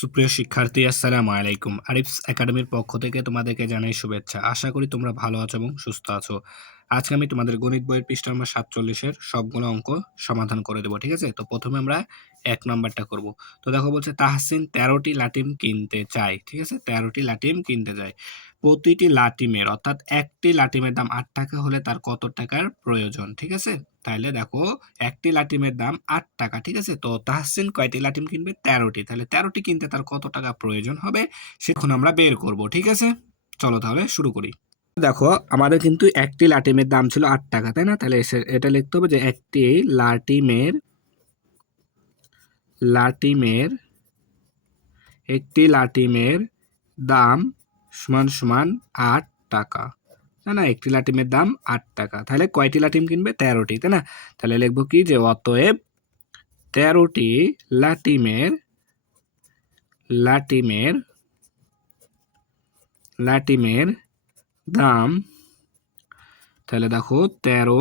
সুপ্রিয় শিক্ষার্থী, আসসালামু আলাইকুম। আরিফস একাডেমির পক্ষ থেকে তোমাদেরকে জানাই শুভেচ্ছা। আশা করি তোমরা ভালো আছো এবং সুস্থ আছো। আজকে আমি তোমাদের গণিত বইয়ের পৃষ্ঠা নম্বর 47-এর সবগুলো অঙ্ক সমাধান করে দেবো, ঠিক আছে? তো প্রথমে আমরা ১ নাম্বারটা করব। তো দেখো বলছে তাহসিন ১৩টি লাটিম কিনতে চায়, ঠিক আছে? ১৩টি লাটিম কিনতে চায়। প্রতিটি লাটিমের অর্থাৎ একটি লাটিমের দাম ৮ টাকা হলে তার কত টাকার প্রয়োজন, ঠিক আছে? তাহলে দেখো একটি লাটিমের দাম ৮ টাকা, ঠিক আছে? তো তাহসিন কয়টি লাটিম কিনবে? ১৩টি। তাহলে ১৩টি কিনতে তার কত টাকা প্রয়োজন হবে সেখন আমরা বের করব, ঠিক আছে? চলো তাহলে শুরু করি। দেখো আমাদের কিন্তু একটি লাটিমের দাম ছিল ৮ টাকা, তাই না? তাহলে এটা লিখতে হবে যে একটি লাটিমের লাটিমের একটি লাটিমের দাম সমান সমান ৮ টাকা, তাই না? একটি লাটিমের দাম ৮ টাকা। তাহলে কয়টি লাটিম কিনবে? ১৩টি, তাই না? তাহলে লিখবো কি যে অতএব ১৩টি লাটিমের লাটিমের লাটিমের দাম, তাহলে দেখো ১৩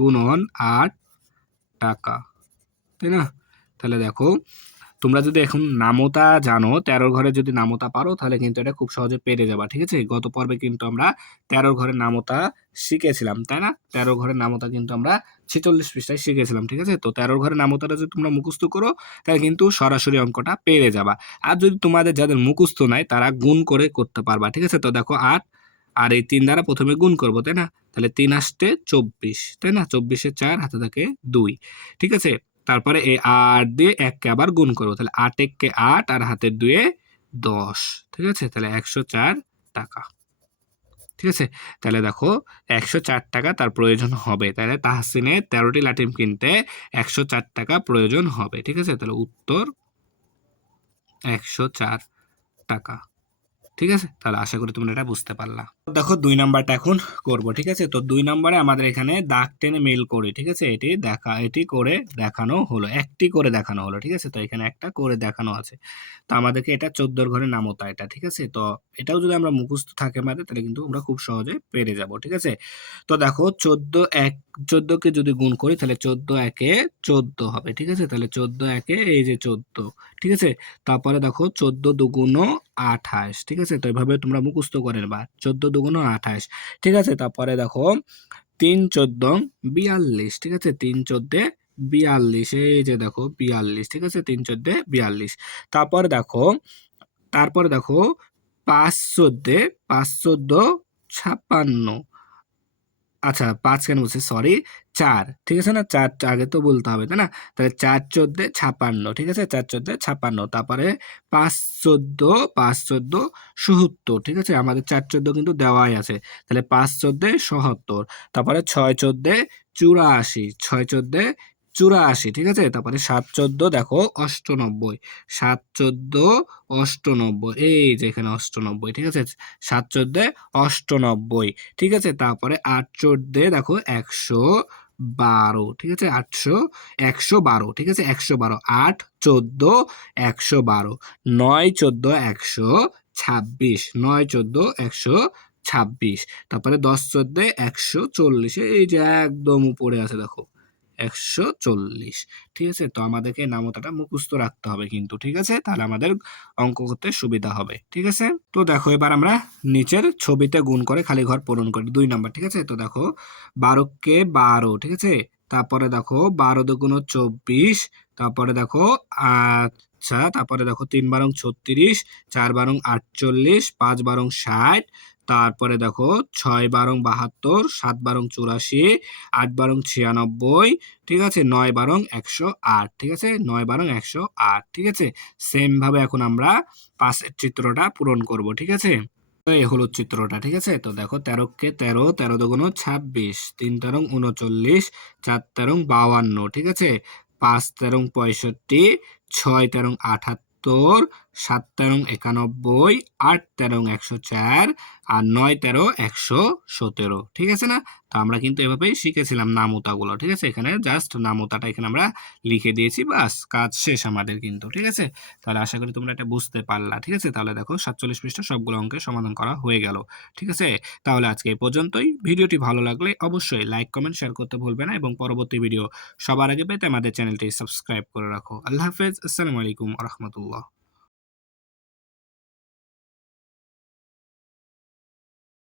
গুণন ৮ টাকা, তাই না? তাহলে দেখো তোমরা যদি এখন নামতা জানো, ১৩ ঘরে যদি নামতা পারো তাহলে কিন্তু এটা খুব সহজে পেরে যাবা, ঠিক আছে? গত পর্বে কিন্তু আমরা ১৩ ঘরের নামতা শিখেছিলাম, তাই না? ১৩ ঘরের নামতা কিন্তু আমরা ৪৬ পৃষ্ঠায় শিখেছিলাম, ঠিক আছে? তো ১৩ ঘরের নামতাটা যদি তোমরা মুখস্থ করো তাহলে কিন্তু সরাসরি অঙ্কটা পেরে যাবা। আর যদি তোমাদের যাদের মুখস্থ নাই তারা গুণ করে করতে পারবা, ঠিক আছে? তো দেখো ৮ আর এই ৩ দ্বারা প্রথমে গুণ করবো, তাই না? তাহলে ৩ আসতে ২৪, তাই না? ২৪-এ ৪ হাতে থাকে ২, ঠিক আছে? তারপরে এই ৮ দিয়ে ১কে আবার গুণ করবো, তাহলে ৮ ১কে ৮ আর হাতের ২-এ ১০, ঠিক আছে? তাহলে ১০৪ টাকা, ঠিক আছে? তাহলে দেখো ১০৪ টাকা তার প্রয়োজন হবে। তাহলে তাহসিনের ১৩টি লাটিম কিনতে ১০৪ টাকা প্রয়োজন হবে, ঠিক আছে? তাহলে উত্তর ১০৪ টাকা, ঠিক আছে? তাহলে আশা করি তোমরা এটা বুঝতে পারলা। দেখো ২ নাম্বারটা এখন করব, ঠিক আছে? তো ২ নাম্বারে আমাদের এখানে দাগ টেনে মিল করি, ঠিক আছে? এটি করে দেখানো হলো, একটি করে দেখানো হলো, ঠিক আছে? তো এখানে একটা করে দেখানো আছে। তো আমাদেরকে এটা ১৪ ঘরে নামতা এটা, ঠিক আছে? তো এটাও যদি আমরা মুখস্থ থাকে আমাদের তাহলে কিন্তু আমরা খুব সহজে পেরে যাব, ঠিক আছে? তো দেখো ১৪ কে যদি গুণ করি তাহলে ১৪ একে ১৪ হবে, ঠিক আছে? তাহলে ১৪ একে এই যে ১৪, ঠিক আছে? তারপরে দেখো ১৪ দুগুণ ২৮, ঠিক আছে? তো এভাবে তোমরা মুখস্থ করে নেবা, ১৪ দুগুণ ২৮, ঠিক আছে? তারপরে দেখো ৩ ১৪ ৪২, ঠিক আছে? ৩ ১৪ ৪২, এই যে দেখো ৪২, ঠিক আছে? ৩ ১৪ ৪২। তারপরে দেখো ৫ ১৪ ৫ ১৪ ৫ আচ্ছা ৫ কেন বলছি, সরি ৪, ঠিক আছে না? ৪ আগে তো বলতে হবে, তাই না? তাহলে ৪ ১৪ ৫৬, ঠিক আছে? ৪ ১৪ ৫৬, তারপরে ৫ ১৪ ৭৭, ঠিক আছে? আমাদের ৪ ১৪ কিন্তু দেওয়াই আছে, তাহলে ৫ ১৪ ৭৭, তারপরে ৬ ১৪ ৮৪, ৬ ১৪ ৮৪, ঠিক আছে? তারপরে ৭ ১৪ দেখো ৯৮, ৭ ১৪ ৯৮, এই যে এখানে ৯৮, ঠিক আছে? ৭ ১৪ ৯৮, ঠিক আছে? তারপরে ৮ ১৪ দেখো ১১২, ঠিক আছে? ১১২, ঠিক আছে? ১১২, ৮ ১৪ ১১২, ৯ ১৪ ১২৬, ৯ ১৪ ১২৬, তারপরে ১০ ১৪ ১৪০, এই যে একদম উপরে আছে দেখো ১৪০, ঠিক আছে? তো আমাদেরকে নামতাটা মুখস্থ রাখতে হবে কিন্তু, ঠিক আছে? তাহলে আমাদের অঙ্ক করতে সুবিধা হবে, ঠিক আছে? তো দেখো এবার আমরা নিচের ছবিতে গুণ করে খালি ঘর পূরণ করি, ২ নাম্বার, ঠিক আছে? তো দেখো ১২ কে ১২, ঠিক আছে? তারপরে দেখো ১২ দুগুণ ২৪, তারপরে দেখো আচ্ছা তারপরে দেখো ৩ বারং ৩৬, ৪ বারং ৪৮, ৫ বারং ৬০, তারপরে দেখো ৬ বারং ৭২, ৭ বারং ৮৪, ৮ বারং ৯৬, ঠিক আছে? ৯ বারং ১০৮, ঠিক আছে? ৯ বারং ১০৮, ঠিক আছে? সেম ভাবে এখন আমরা পাশের চিত্রটা পূরণ করব, ঠিক আছে? তো এই হলো চিত্রটা, ঠিক আছে? তো দেখো ১৩ কে ১৩, ১৩ দুগুণ ২৬, ৩ তেরং ৩৯, ৪ তেরং ৫২, ঠিক আছে? ৫ তেরং ৬৫, ৬ তেরং ৭৮, ৭ তেরং ৯১, ৮ তেরং ১০৪, আর ৯ ১৩ ১১৭, ঠিক আছে না? তো আমরা কিন্তু এভাবেই শিখেছিলাম নামতাগুলো, ঠিক আছে? এখানে জাস্ট নামতাটা এখানে আমরা লিখে দিয়েছি, বাস কাজ শেষ আমাদের কিন্তু, ঠিক আছে? তাহলে আশা করি তোমরা এটা বুঝতে পারলা, ঠিক আছে? তাহলে দেখো ৪৭ পৃষ্ঠা সবগুলো অঙ্কের সমাধান করা হয়ে গেল, ঠিক আছে? তাহলে আজকে এই পর্যন্তই। ভিডিওটি ভালো লাগলে অবশ্যই লাইক কমেন্ট শেয়ার করতে ভুলবে না এবং পরবর্তী ভিডিও সবার আগে পেতে আমাদের চ্যানেলটি সাবস্ক্রাইব করে রাখো। আল্লাহ হাফেজ, আসসালামু আলাইকুম ওয়া রাহমাতুল্লাহ।